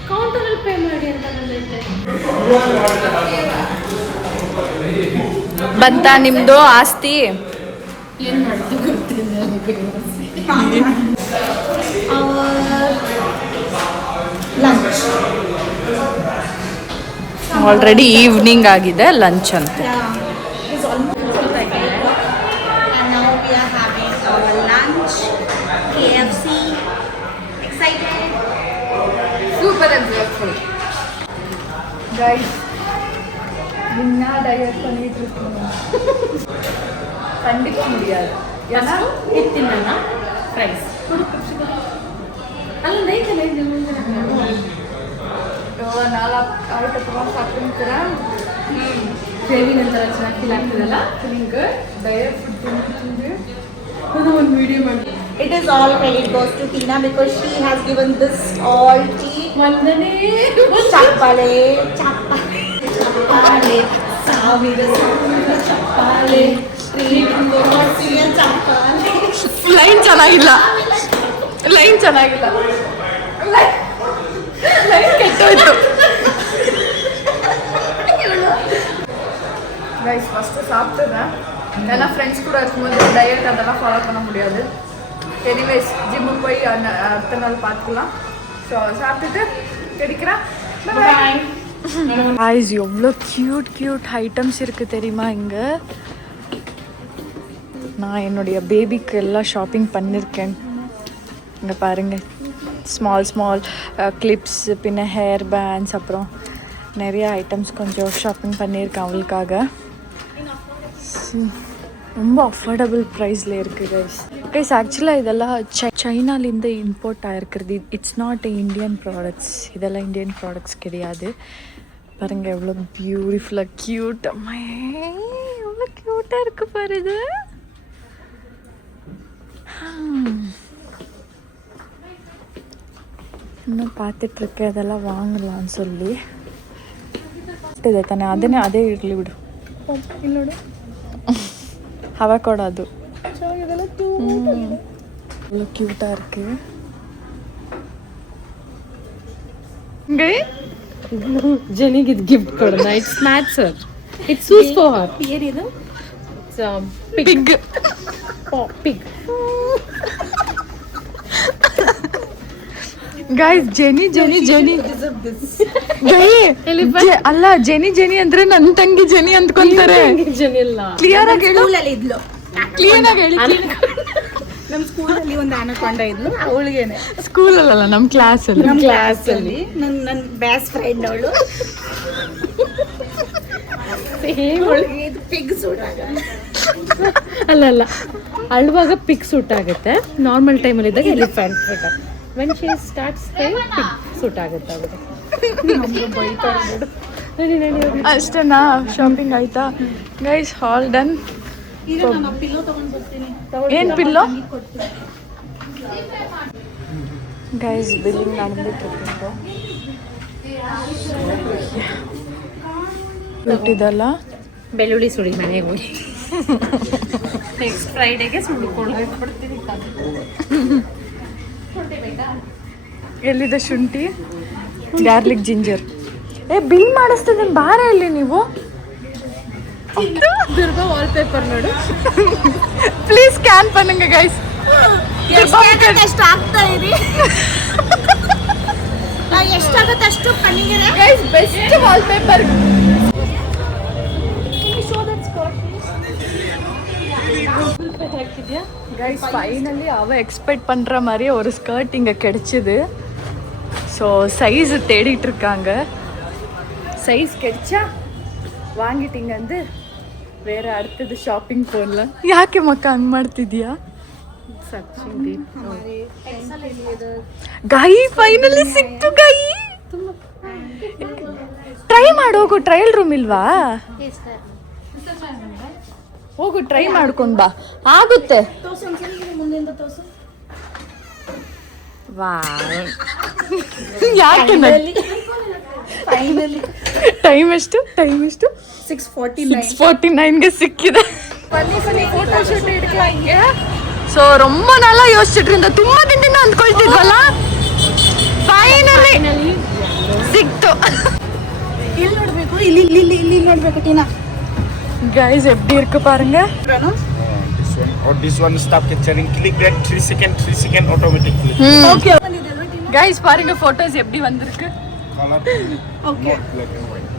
ಕೌಂಟರ್ ಅಲ್ಲಿ ಪೇ ಮಾಡಿ ಅಂತ ಬಂದೈತೆ. ಬಂತ ನಿಮ್ದು ಆಸ್ತಿ ಏನ್ ಮಾಡ್ತು ಗೊತ್ತಿಲ್ಲ ಲಂಚ್ ಆಲ್ರೆಡಿ ಈವ್ನಿಂಗ್ ಆಗಿದೆ ಲಂಚ್ ಅಂತ is almost like and now we are having our lunch KFC excited super எக்ஸாக்ட்ஃபுல் கைஸ் என்ன டயட் பண்ணிட்டு இருக்கீங்க கண்டிப்பா முடியாது ஏன்னா ಇತ್ತಿನ ಫ್ರೈಸ್ ಅಲ್ಲ ನೈಟ್ ನಾಳೆ ಆಯ್ತಪ್ಪ ಸಾಕ್ತಿರ್ತೀರಾ ಕ್ರೇವಿಂಗ್ ಅಂತಾರ ಚೆನ್ನಾಗಿ ಫೀಲ್ ಆಗ್ತಿದಲ್ಲ ಫೀಲಿಂಗ್ ಡಯಟ್ ಫುಡ್ ತಿಂದು ಅದು ಒಂದು ವಿಡಿಯೋ ಮಾಡಿ. it is all credit goes to Tina because she has given this all tea ಒಂದನೇ ಚಪ್ಪಾಳೆ ಸಾವಿರ ಚಪ್ಪಾಳೆ ಚಪ್ಪಾಳೆ ಲೈನ್ ಚೆನ್ನಾಗಿಲ್ಲ ಲೈನ್ ಚೆನ್ನಾಗಿಲ್ಲ ಲೈನ್ ಕೆಟ್ಟೋಯ್ತು கைஸ் ஃபஸ்ட்டு சாப்பிட்டுறேன் ஏன்னா ஃப்ரெண்ட்ஸ் கூட இருக்கும்போது டயட் அதெல்லாம் ஃபாலோ பண்ண முடியாது எனிவேஸ் ஜிம்முக்கு போய் அடுத்த நாள் பார்த்துக்கலாம் ஸோ சாப்பிட்டுட்டு கிடைக்கிறேன் பாய் கைஸ் எவ்வளோ க்யூட் ஐட்டம்ஸ் இருக்குது தெரியுமா இங்கே நான் என்னுடைய பேபிக்கு எல்லாம் ஷாப்பிங் பண்ணியிருக்கேன் இங்கே பாருங்கள் ஸ்மால் கிளிப்ஸ் பின்ன ஹேர் பேண்ட்ஸ் அப்புறம் நிறைய ஐட்டம்ஸ் கொஞ்சம் ஷாப்பிங் பண்ணியிருக்கேன் அவளுக்காக ரொம்ப அஃபோர்டபுள் ப்ரைஸில் இருக்குது கைஸ் ஆக்சுவலாக இதெல்லாம் சைனாலேருந்து இம்போர்ட் ஆகிருக்கிறது இட்ஸ் நாட் இந்தியன் ப்ராடக்ட்ஸ் இதெல்லாம் இந்தியன் ப்ராடக்ட்ஸ் கிடையாது பாருங்கள் எவ்வளோ பியூட்டிஃபுல்லாக க்யூட் அம்மா எவ்வளோ க்யூட்டாக இருக்குது பாரு இது இன்னும் பார்த்துட்ருக்கேன் அதெல்லாம் வாங்கலான்னு சொல்லி ಇದೆ ತಾನೆ ಅದೇ ಇರಲಿ ಬಿಡು ಇಲ್ಲಿ ನೋಡು ಹವಾ ಕೊಡೋದು எவ்வளோ க்யூட்டாக இருக்கு ಜನಿಗೆ ಇದು ಗಿಫ್ಟ್ ಕೊಡೋಣ. It's match sir it's sauce for her. ಏನಿದು ಪಿಗ್ ಪಿಗ್ ಗೈಸ್ ಜೆನಿ ಅಲ್ಲ ಜೆನಿ ಅಂದ್ರೆ ನನ್ನ ತಂಗಿ ಜೆನಿ ಅಂದ್ಕೊಂತಾರೆ ಜನಿಲ್ಲ ಕ್ಲಿಯರ್ ಆಗಿ ಹೇಳು ಸ್ಕೂಲಲ್ಲಿ ಇದ್ಲು ಕ್ಲೀನಾಗಿ ಹೇಳಿ. ನಮ್ಮ ಸ್ಕೂಲಲ್ಲಿ ಒಂದು ಆನಕೊಂಡ ಇದ್ಲು, ಅವಳಿಗೇನೆ ಸ್ಕೂಲಲ್ಲ ನಮ್ಮ ಕ್ಲಾಸಲ್ಲಿ. ನಮ್ಮ ಕ್ಲಾಸಲ್ಲಿ ನನ್ನ ಬೆಸ್ಟ್ ಫ್ರೆಂಡ್ ಅವಳು. ಅವಳಿಗೆ ಇದು ಪಿಗ್ ಸೂಟ್ ಅಲ್ಲ ಅಳುವಾಗ ಪಿಗ್ ಸೂಟ್ ಆಗುತ್ತೆ, ನಾರ್ಮಲ್ ಟೈಮಲ್ಲಿ ಇದ್ದಾಗ elephant suit. When she starts pig suit ಆಗುತ್ತೆ ಅವ್ರಿಗೆ. ಅಷ್ಟೇನಾ? ಶಾಪಿಂಗ್ ಆಯ್ತಾ ಗೈಸ್? ಹಾಲ್ ಡನ್. ಪಿಲ್ಲೋ ತಗೊಂಡ್ ಬರ್ತೀನಿ. ಏನು ಪಿಲ್ಲೋ ಗೈಸ್? ಬಿಲ್ಲಿಂಗ್ ನಡೆದಿಟ್ಟಿರ್ಬೇಕು ಬಿಟ್ಟಿದ್ದಲ್ಲ. ಬೆಳ್ಳುಳ್ಳಿ ಸುಳಿ ಮನೆಗೆ ಹೋಗಿ ನೆಕ್ಸ್ಟ್ ಫ್ರೈಡೆಗೆ ಸುಳ್ಕೊಂಡು ಹೋಗ್ಬಿಡ್ತೀನಿ. ಎಲ್ಲಿದೆ ಶುಂಠಿ, ಗಾರ್ಲಿಕ್, ಜಿಂಜರ್? ಬಿಲ್ ಮಾಡಿಸ್ತಿದ್ದೀನಿ ಬಾರ ಇಲ್ಲಿ ನೀವು. ದುರ್ಗಾ ವಾಲ್ಪೇಪರ್ ನೋಡು. ಪ್ಲೀಸ್ ಸ್ಕ್ಯಾನ್ பண்ணுங்க ಗೈಸ್. ಎಷ್ಟು ಆಗ್ತಾ ಇರಿ, ಎಷ್ಟಾಗುತ್ತೆ ಅಷ್ಟು ಕಣ್ಣಿಗೆ. Guys best wallpaper. Guys finally அவ எக்ஸ்பெக்ட் பண்ணுற மாதிரி ஒரு ஸ்கர்ட் இங்கே கிடைச்சிது. ஸோ சைஸு தேடிட்டு இருக்காங்க. சைஸ் கிடைச்சா வாங்கிட்டு இங்கே வந்து வேறு அடுத்தது ஷாப்பிங் போடலாம். ಯಾಕೆ ಮಕ್ಕ ಹಂಗೆ ಮಾಡ್ತಿದ್ಯಾ? ಗೈ ಫೈನಲಿ ಸಿಕ್ತು ಗೈ. ಟ್ರೈ ಮಾಡೋಗು, ಟ್ರಯಲ್ ರೂಮ್ ಇಲ್ವಾ? ಹೋಗು ಟ್ರೈ ಮಾಡ್ಕೊಂಡು ಬಾ, ಆಗುತ್ತೆ. ಯಾಕೆ ಟೈಮ್ ಎಷ್ಟು 6:49ಗೆ ಸಿಕ್ಕಿದೆ. ಫೋಟೋ ಶೂಟ್ ಇಟ್ಕೊಳ್ಳಂಗೆ. ಸೊ ரொம்ப நாளா யோசிச்சுட்டு இருந்த, ತುಂಬಾ ದಿನದಿಂದ ಅಂದ್ಕೊಳ್ತಿದ್ವಲ್ಲ, ಫೈನಲಿ ಸಿಕ್ತು. ಇಲ್ಲಿ ನೋಡ್ಬೇಕು, ಇಲ್ಲಿ ನೋಡ್ಬೇಕು ಟೀನಾ. गाइस எப்படி இருக்கு பாருங்க. Or this one stop capturing, click that 3 second automatically. Okay guys பாருங்க போட்டோஸ் எப்படி வந்திருக்கு. Color okay not black and white.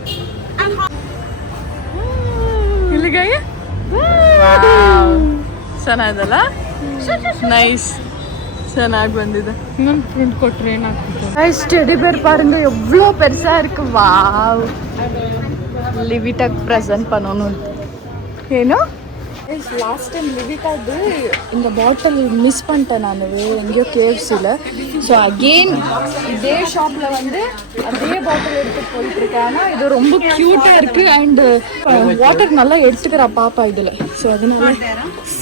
ಇಲ್ಲ ಗೈ ಚೆನ್ನಾಗಿದಲ್ಲ, ನೈಸ್, ಚೆನ್ನಾಗಿ ಬಂದಿದೆ. ಇನ್ನೊಂದು ಪ್ರಿಂಟ್ ಕೊಟ್ಟರೆ ಏನಾಗ್ತಿತ್ತು? गाइस टेडी बेयर பாருங்க எவ்வளோ பெருசா இருக்கு. வாவ், லிவிட்டாக்கு ப்ரெசென்ட் பண்ணணும். ಏನು லாஸ்ட் டைம் லிவிட்டாது இந்த பாட்டில் மிஸ் பண்ணிட்டேன் நான் எங்கேயோ கேஎஃப்சியில். ஸோ அகெயின் இதே ஷாப்பில் வந்து அதே பாட்டில் எடுத்து போயிட்டுருக்கேன். ஆனால் இது ரொம்ப க்யூட்டாக இருக்குது அண்டு வாட்டர் நல்லா எடுத்துக்கிறா பாப்பா இதில். ஸோ அதனால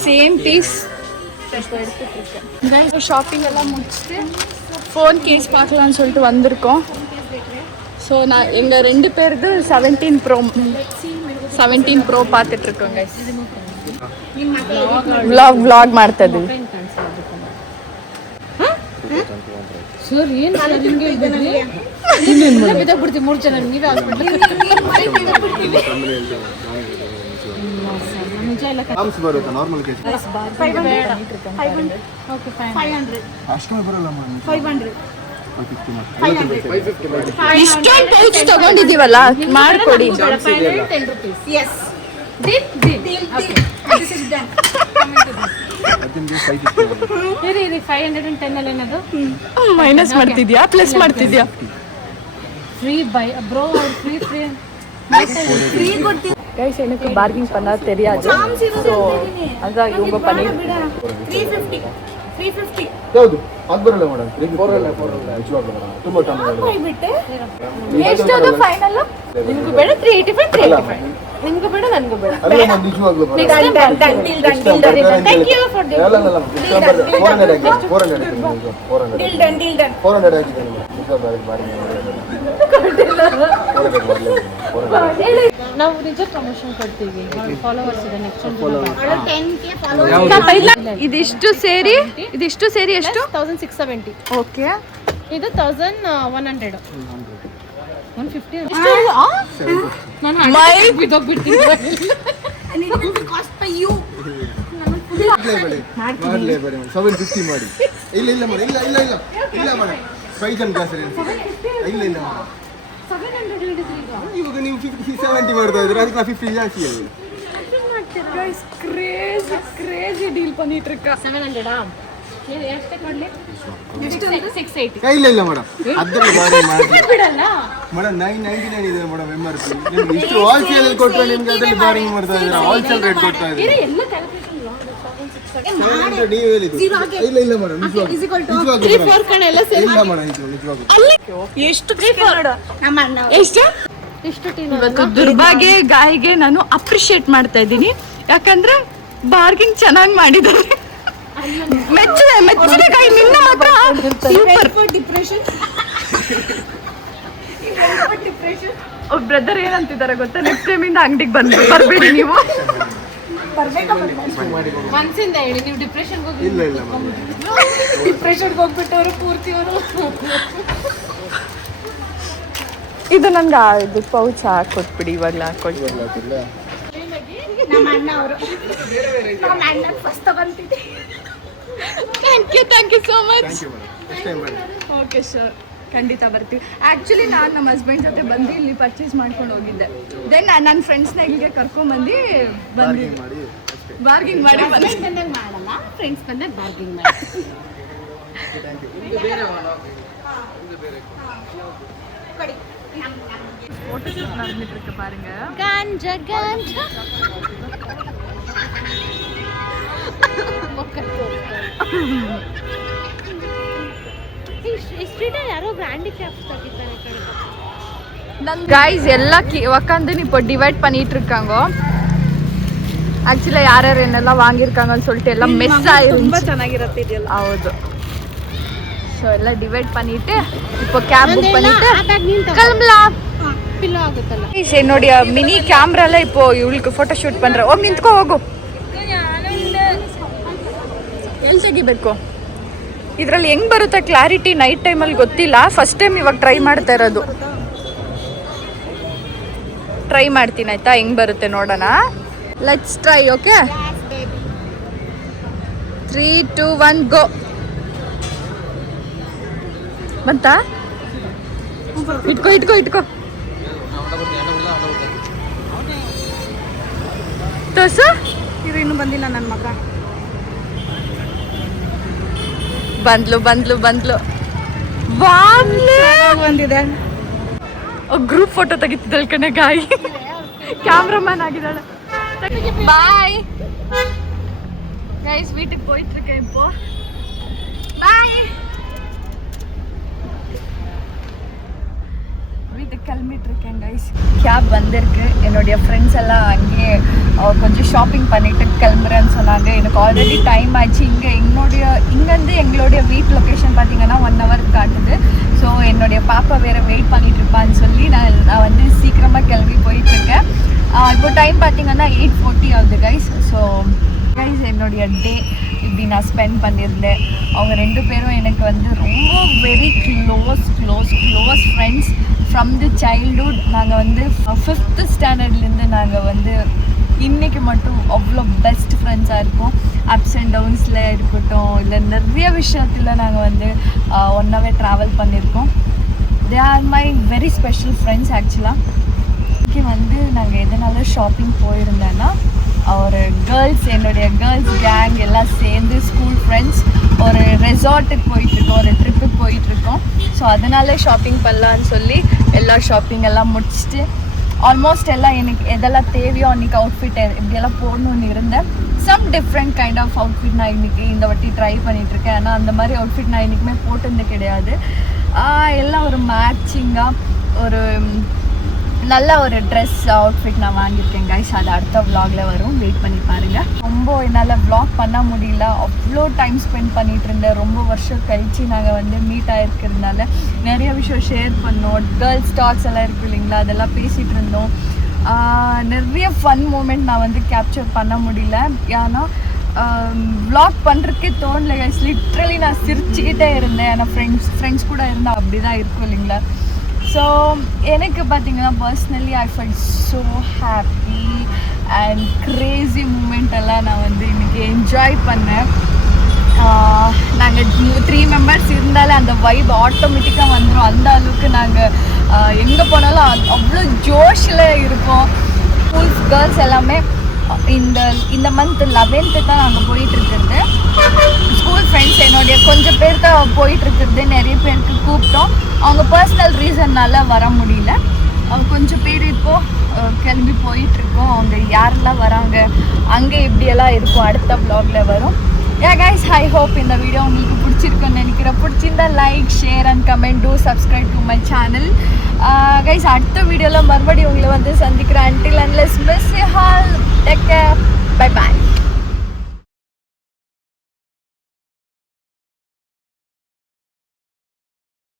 சேம் பீஸ் இப்போ எடுத்துகிட்ருக்கேன். ஷாப்பிங் எல்லாம் முடிச்சுட்டு ஃபோன் கேஸ் பார்க்கலான்னு சொல்லிட்டு வந்திருக்கோம். ஸோ நான் எங்கள் 2 பேருக்கு 17 Pro பார்த்துட்ருக்கோங்க. ವ್ಲಾಗ್ ಮಾಡ್ತಾ ಇದ್ದೀವಿ. ಸರ್ ಏನು ಹಿಂಗೆ ಬಿದ್ದೋಗ್ಬಿಡ್ತೀವಿ 3 ಜನ. ನೀವೇ ಹಾಸ್ಪಿಟ್ಲ್ ನಿಜ ಇಲ್ಲ. Arms ಬರುತ್ತೆ ನಾರ್ಮಲ್ ಕೇಸ್. 500 okay fine. 500 ಅಷ್ಟೊಂದು ಬರಲ್ಲ ಮ್ಯಾಮ್. 500 ಇಷ್ಟೊಂದು ಪೌಚ್ ತಗೊಂಡಿದ್ದೀವಲ್ಲ, ಮಾಡ್ಕೊಡಿ. 510 rupees. Yes. Deal. Okay. This is done. ಅದಕ್ಕೆ 550 ಇರಿ 510 ಅಲ್ಲಿ ಏನದು ಮೈನಸ್ ಮಾಡ್ತಿದ್ಯಾ ಪ್ಲಸ್ ಮಾಡ್ತಿದ್ಯಾ? Free by bro, free free ಕೊಡ್ತೀನಿ. கைஸ் எனக்கு பார்கிங் பண்ண தெரியாது. ஸோ அதான் இவங்க பண்ணி 350 ಹೌದು ಅದು ಬರಲ್ಲ ಮೇಡಮ್. 400 ನಿಜವಾಗ್ಲೂ ಮೇಡಮ್ ತುಂಬಾ ಕಮ್ಮಿ ಆಗಿದೆ. ಬಿಟ್ಟೆ ಎಷ್ಟದು ಫೈನಲ್? ನಿಮ್ಗೂ ಬೇಡ 385 ನಿಮ್ಗೂ ಬೇಡ ನನಗೂ ಬೇಡ. ಅಲ್ಲ ಮೇಡಮ್ ನಿಜವಾಗ್ಲೂ madam. Thank you for the ಅಲ್ಲ 400 ಆಗಿದೆ. 400 ಡೀಲ್ ಡನ್ 400 ಆಗಿದೆ ಮೇಡಮ್. ನಿಜವಾಗ್ಲೂ ಬಾರಿ ನಾವು ನಿಜ ಪ್ರಮೋಷನ್ ಕೊಡ್ತೀವಿ. ಫಾಲೋವರ್ಸ್ ಇದೆ ನೆಕ್ಸ್ಟ್ 10K ಫಾಲೋವರ್ಸ್. ಇದಿಷ್ಟು ಸೇರಿ ಎಷ್ಟು? 1670. ಓಕೆ, ಇದು 1100 150. ನಾನು ಬಿದ್ದೋಗ್ಬಿಡ್ತೀನಿ. Cost by you. ಮಾಡಲೇ ಬರೀ 750 ಮಾಡಿ. ಇಲ್ಲ ಮೇಡಮ್, ಇಲ್ಲ ಮೇಡಮ್, 500 ಗ್ಯಾಸ್ ಇಲ್ಲ 700 ಹಿಡಿದ್ರಿ ಈಗ. ಇವಾಗ ನೀವು 70 ಮಾಡ್ತಾ ಇದ್ರೆ ಅದಕ್ಕೆ 50 ಜಾಸ್ತಿ ಆಗಿದೆ. கைஸ் கிரேசி டீல் பண்ணிட்டு இருக்கா. 700 ಎಷ್ಟು ಕೊಡ್ಲಿ? 680 ಇಲ್ಲ ಮೇಡಮ್ ಅದ್ರಲ್ಲಿ ಬಾರಿ ಮಾಡಿ ಬಿಡಲ್ಲ ಮೇಡಮ್ 999 ಇದೆ ಮೇಡಮ್ MRP ನಿಮ್ಗೆ ಇಷ್ಟು ಹೋಲ್ಸೇಲ್ ಅಲ್ಲಿ ಕೊಟ್ಟು ನಿಮ್ಗೆ ಅದ್ರಲ್ಲಿ ಬಾರಿಂಗ್ ಮಾಡ್ತಾ ಇದ್ದೀರಾ ಹೋಲ್ಸೇಲ್ ರೇಟ್ ಕೊಡ್ತಾ ಇದ್ದೀರಾ ಎಲ್ಲ ಕ್ಯಾಲ್ಕುಲೇಷನ್ ನೀವು ಹೇಳಿದ್ದು ಇಲ್ಲ ಮೇಡಮ್ ನಿಜವಾಗ್ಲೂ 3-4 ಕಣ ಎಲ್ಲ ಸೇರಿ ಇಲ್ಲ ಮೇಡಮ್ ನಿಜವಾಗ್ಲೂ ಎಷ್ಟು ನೋಡು ನಮ್ಮ ಅಣ್ಣ ಎಷ್ಟು ಇವತ್ತು ದುರ್ಭಾಗ್ಯ ಗಾಯಿಗೆ ನಾನು ಅಪ್ರಿಶಿಯೇಟ್ ಮಾಡ್ತಾ ಇದ್ದೀನಿ. ಯಾಕಂದ್ರೆ ಬಾರ್ಗಿಂಗ್ ಚೆನ್ನಾಗಿ ಮಾಡಿದ್ದಾರೆ. ಮೆಚ್ಚಿದೆ ಗಾಯಿ ನಿನ್ನ ಮಾತ್ರ ಡಿಪ್ರೆಷನ್ ಬ್ರದರ್ ಏನಂತಿದ್ದಾರೆ ಗೊತ್ತಾ, ನೆಕ್ಸ್ಟ್ ಟೈಮ್ ಇಂದ ಅಂಗಡಿಗೆ ಬರ್ಬೇಡಿ ನೀವು. ಮನ್ಸಿಂದ ಹೇಳಿ ನೀವು ಡಿಪ್ರೆಷನ್ಗೆ ಹೋಗಿ ಇಲ್ಲ ಡಿಪ್ರೆಷನ್ಗೆ ಹೋಗ್ಬಿಟ್ಟವರು ಪೂರ್ತಿ ಅವರು ಇದು ನನ್ಗೆ ಇದು ಪೌಚ್ ಹಾಕೊಟ್ಬಿಡಿ ಇವಾಗಲೇ ಹಾಕೊಳ್ತೀವಿ. ನಮ್ಮ ಅಣ್ಣ ಅವರು ನಮ್ಮ ಅಣ್ಣ ಫಸ್ಟ್ ತಗೊಂತಿದ್ದೆ. Thank you so much. Thank you madam next time ಬನ್ನಿ. ಓಕೆ ಸರ್, ಖಂಡಿತ ಬರ್ತೀವಿ. ಆ್ಯಕ್ಚುಲಿ ನಾನು ನಮ್ಮ ಹಸ್ಬೆಂಡ್ ಜೊತೆ ಬಂದು ಇಲ್ಲಿ ಪರ್ಚೇಸ್ ಮಾಡ್ಕೊಂಡು ಹೋಗಿದ್ದೆ. ದೆನ್ ನನ್ನ ಫ್ರೆಂಡ್ಸ್ನ ಇಲ್ಲಿಗೆ ಕರ್ಕೊಂಡ್ಬಂದು ಬಾರ್ಗಿಂಗ್ ಮಾಡಿ ಅಷ್ಟೇ ಬಾರ್ಗಿಂಗ್ ಮಾಡಿ ಬಂದೆ. ಬಂದಾಗ ಮಾಡಲ್ಲ, ಫ್ರೆಂಡ್ಸ್ ಬಂದಾಗ ಬಾರ್ಗಿಂಗ್ ಮಾಡಿ. ಫೋಟೋ ಶೂಟ್ நடந்துட்டு பாருங்க. ಗಾಂಜಾ யாரோ பிராண்டி கிராஃப்ட் தக்கிட்டாங்க கணக்கு. கைஸ் எல்லாம் உட்காந்து இப்போ டிவைட் பண்ணிட்டு இருக்காங்க. ಆಕ್ಚುಲಿ ಯಾರ್ಯಾರು ಏನೆಲ್ಲ ವಾಂಗಿರ್ಕಾಂಗ ಅಂತ சொல்லிட்டு ಎಲ್ಲ ಮಿಸ್ ಆயிருச்சு. ತುಂಬಾ ಚೆನ್ನಾಗಿರುತ್ತೆ ಇದೆಲ್ಲ. ಹೌದು. ಸೊ ಎಲ್ಲ ಡಿವೈಡ್ பண்ணிட்டு இப்போ கேப் புக் பண்ணிட்டு கிளம்பலாம். ಪಿಲ್ಲೋ ಆಗುತ್ತಲ್ಲ. ಈ ನೋಡಿ ಮಿನಿ ಕ್ಯಾಮ್ರಾ ಎಲ್ಲ இப்போ ಇವಳಿಗೆ ಫೋಟೋ ಶೂಟ್ பண்ற. ಹೋಗಿ ನಿಂತ್ಕೋ ಹೋಗು. ಎಲ್ಲಿ ತೆಗಿಬೇಕು? ಇದರಲ್ಲಿ ಹೆಂಗ್ ಬರುತ್ತೆ ಕ್ಲಾರಿಟಿ ನೈಟ್ ಟೈಮಲ್ಲಿ ಗೊತ್ತಿಲ್ಲ. ಫಸ್ಟ್ ಟೈಮ್ ಇವಾಗ ಟ್ರೈ ಮಾಡ್ತಾ ಇರೋದು. ಟ್ರೈ ಮಾಡ್ತೀನಿ ಆಯ್ತಾ, ಹೆಂಗ್ ಬರುತ್ತೆ ನೋಡೋಣ. Let's try. ಓಕೆ 3, 2, 1 ಗೋ. ಬಂತಾ? ಇಟ್ಕೋ ತೋರ್ಸು. ಇದು ಇನ್ನೂ ಬಂದಿಲ್ಲ ನನ್ನ ಮಗ. ಬಂದ್ಲು ಬಂದಿದೆ. ಗ್ರೂಪ್ ಫೋಟೋ ತೆಗಿತಿದ್ದಳು ಕಣೆ ಗಾಯಿ. ಕ್ಯಾಮ್ರಾಮನ್ ಆಗಿದ್ದಾಳೆ. பாய் गाइस, வீட்டுக்கு போயிட்டு இருக்கேன் இப்போ. பாய். வீட்டுக்கு கிளம்பிட்டு இருக்கேன் கைஸ். கேப் வந்திருக்கு. என்னுடைய ஃப்ரெண்ட்ஸ் எல்லாம் அங்கேயே கொஞ்சம் ஷாப்பிங் பண்ணிட்டு கிளம்புறேன்னு சொன்னாங்க. எனக்கு ஆல்ரெடி டைம் ஆச்சு. இங்கேருந்து எங்களுடைய வீட் லொக்கேஷன் பார்த்தீங்கன்னா 1 hour காட்டுது. ஸோ என்னுடைய பாப்பா வேறு வெயிட் பண்ணிட்டு இருப்பான்னு சொல்லி நான் வந்து சீக்கிரமாக கிளம்பி போயிட்டுருக்கேன். இப்போ டைம் பார்த்தீங்கன்னா 8:40 ஆகுது கைஸ். ஸோ கைஸ், என்னுடைய டே இப்படி நான் ஸ்பெண்ட் பண்ணியிருந்தேன். அவங்க 2 பேரும் எனக்கு வந்து ரொம்ப very close friends from the childhood. நாங்கள் வந்து 5th ஸ்டாண்டர்ட்லேருந்து நாங்கள் வந்து இன்றைக்கி மட்டும் அவ்வளோ பெஸ்ட் ஃப்ரெண்ட்ஸாக இருக்கோம். அப்ஸ் அண்ட் டவுன்ஸில் இருக்கட்டும், இல்லை நிறைய விஷயத்தில் நாங்கள் வந்து ஒன்றாவே ட்ராவல் பண்ணியிருக்கோம். They are my very special friends. ஆக்சுவலாக இன்றைக்கி வந்து நாங்கள் எதனால ஷாப்பிங் போயிருந்தேன்னா, ஒரு என்னுடைய கேர்ள்ஸ் கேங் எல்லாம் சேர்ந்து ஸ்கூல் ஃப்ரெண்ட்ஸ் ஒரு ரெசார்ட்டுக்கு போயிட்டுருக்கோம், ஒரு ட்ரிப்புக்கு போயிட்டுருக்கோம். ஸோ அதனால ஷாப்பிங் பண்ணலான்னு சொல்லி எல்லா ஷாப்பிங் எல்லாம் முடிச்சுட்டு ஆல்மோஸ்ட் எல்லாம் எனக்கு எதெல்லாம் தேவையோ அன்றைக்கி அவுட்ஃபிட் இப்படியெல்லாம் போடணுன்னு இருந்தேன். Some different kind of outfit நான் இன்றைக்கி இந்த வாட்டி ட்ரை பண்ணிகிட்ருக்கேன். ஆனால் அந்த மாதிரி அவுட்ஃபிட் நான் இன்றைக்குமே போட்டிருந்தே கிடையாது. எல்லாம் ஒரு மேட்சிங்காக ஒரு நல்ல ஒரு ட்ரெஸ் அவுட்ஃபிட் நான் வாங்கியிருக்கேன் கைஸ். அது அடுத்த vlogல வரும், வெயிட் பண்ணி பாருங்கள். ரொம்ப என்னால் vlog பண்ண முடியல. அவ்வளோ டைம் ஸ்பெண்ட் பண்ணிகிட்டு இருந்தேன். ரொம்ப வருஷம் கழித்து நாங்கள் வந்து மீட் ஆகிருக்கிறதுனால நிறைய விஷயம் ஷேர் பண்ணோம். கேர்ள்ஸ் டாக்ஸ் எல்லாம் இருக்குது இல்லைங்களா, அதெல்லாம் பேசிகிட்டு இருந்தோம். நிறைய ஃபன் மூமெண்ட் நான் வந்து கேப்சர் பண்ண முடியல. ஏன்னா vlog பண்ணுறதுக்கே தோணல கைஸ். லிட்ரலி நான் சிரிச்சுக்கிட்டே இருந்தேன். ஏன்னா ஃப்ரெண்ட்ஸ் கூட இருந்தால் அப்படி தான் இருக்கும் இல்லைங்களா. ஸோ எனக்கு பார்த்தீங்கன்னா personally I feel so happy and crazy moment எல்லாம் நான் வந்து இன்றைக்கி என்ஜாய் பண்ணேன். நாங்கள் 3 members இருந்தாலே அந்த வைப் ஆட்டோமேட்டிக்காக வந்துடும். அந்த அளவுக்கு நாங்கள் எங்கே போனாலும் அவ்வளோ ஜோஷில் இருக்கோம். ஸ்கூல்ஸ் கேர்ள்ஸ் எல்லாமே இந்த மந்த் 11th தான் நாங்கள் போயிட்டுருக்கிறது. ஸ்கூல் ஃப்ரெண்ட்ஸ் என்னுடைய கொஞ்சம் பேர் தான் போயிட்டுருக்கிறது. நிறைய பேருக்கு கூப்பிட்டோம், அவங்க பர்சனல் ரீசன்னால் வர முடியல. கொஞ்சம் பேர் இப்போது கிளம்பி போயிட்டுருக்கோம். அவங்க யாரெல்லாம் வராங்க, அங்கே எப்படியெல்லாம் இருக்கும் அடுத்த vlogல வரும். கைஸ், ஐ ஹோப் இந்த வீடியோ உங்களுக்கு பிடிச்சிருக்குன்னு நினைக்கிறேன். பிடிச்சிருந்தா like, share and comment, two subscribe to my channel. Guys, அடுத்த வீடியோவில் மறுபடியும் உங்களை வந்து சந்திக்கிறேன். until unless miss you all, take care, bye bye.